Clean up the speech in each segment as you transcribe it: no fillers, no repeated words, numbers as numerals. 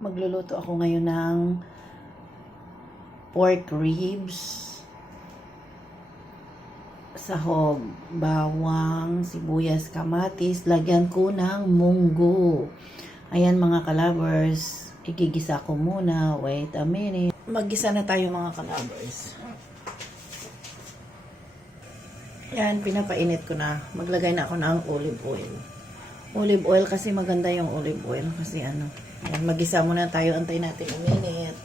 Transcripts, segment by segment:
Magluluto ako ngayon ng pork ribs, sahog, bawang, sibuyas, kamatis, lagyan ko ng munggo. Ayan mga kalabers, igigisa ko muna. Wait a minute. Maggisa na tayo mga kalabers. Yan, pinapainit ko na. Maglagay na ako ng olive oil. Olive oil kasi maganda yung olive oil. Kasi ano, yan, magisa muna tayo. Antay natin a minute.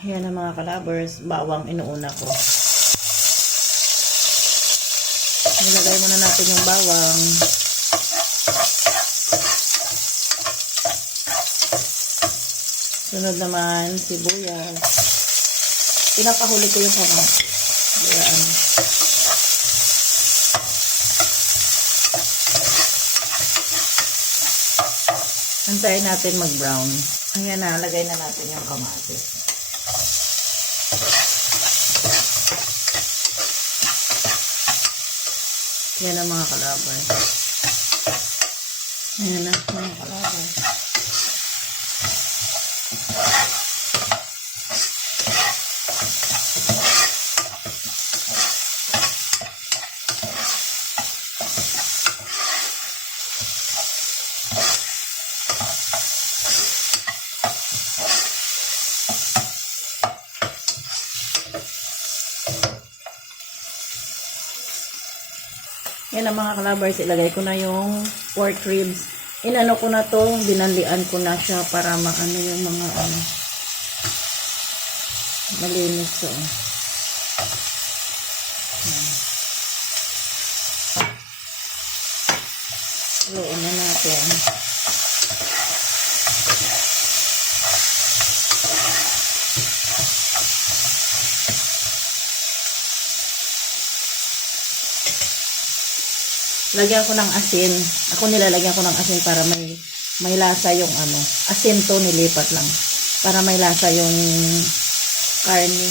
Ayan na mga kalabers. Bawang inuuna ko. Nilagay muna natin yung bawang. Sunod naman, sibuyas. Pinapahuli ko yung kamatis. Ayan. Antayin natin mag-brown. Ayan na, lagay na natin yung kamatis. Ayan na mga kalabers. Ayan na mga kalabers. Yan ang mga kalabers, ilagay ko na yung pork ribs. Inano ko na to, binanlian ko na siya para maano yung mga ano, malinis to. Haluin na natin. Lagyan ko ng asin. Ako nilalagyan ko ng asin para may lasa yung ano. Asin to, nilipat lang. Para may lasa yung karne.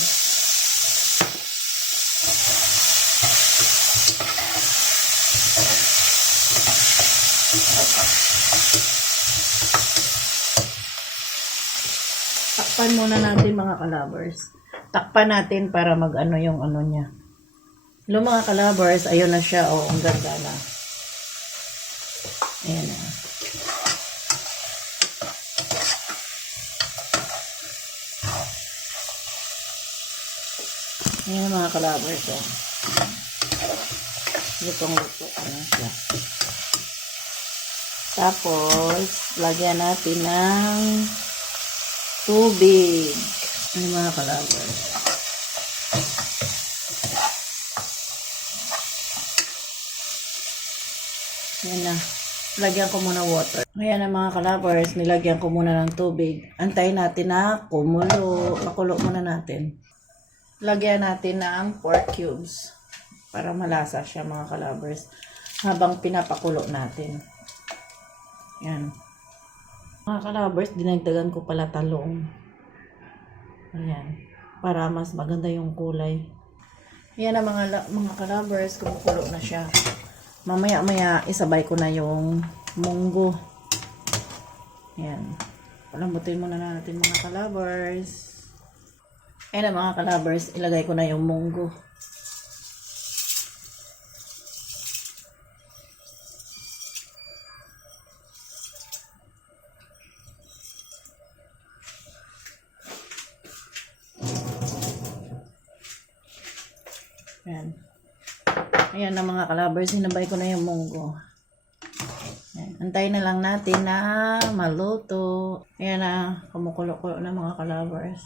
Takpan muna natin mga kalabers. Takpan natin para mag-ano yung ano niya. Hello mga kalabers, ayun na siya. Oh, ang ganda na. Ayan na. Ayan mga kalabers. Oh. Lutong-luto. Ano siya. Tapos, lagyan natin ng tubig. Ayan mga kalabers. Ayan na. Lagyan ko muna water. Ayan na mga kalabers, nilagyan ko muna ng tubig. Antayin natin na kumulo. Pakulo muna natin. Lagyan natin ng pork cubes. Para malasa siya mga kalabers. Habang pinapakulo natin. Ayan. Mga kalabers, dinagdagan ko pala talong. Ayan. Para mas maganda yung kulay. Ayan na mga kalabers, kumukulo na siya. Mamaya-maya, isabay ko na yung munggo. Ayan. Palambutin muna natin mga kalabers. Ayan na mga kalabers, ilagay ko na yung munggo. Ayan. Ayan na mga kalabers, sinabay ko na yung munggo. Ayan. Antayin na lang natin na maluto. Ayan na, kumukulo-kulo na mga kalabers.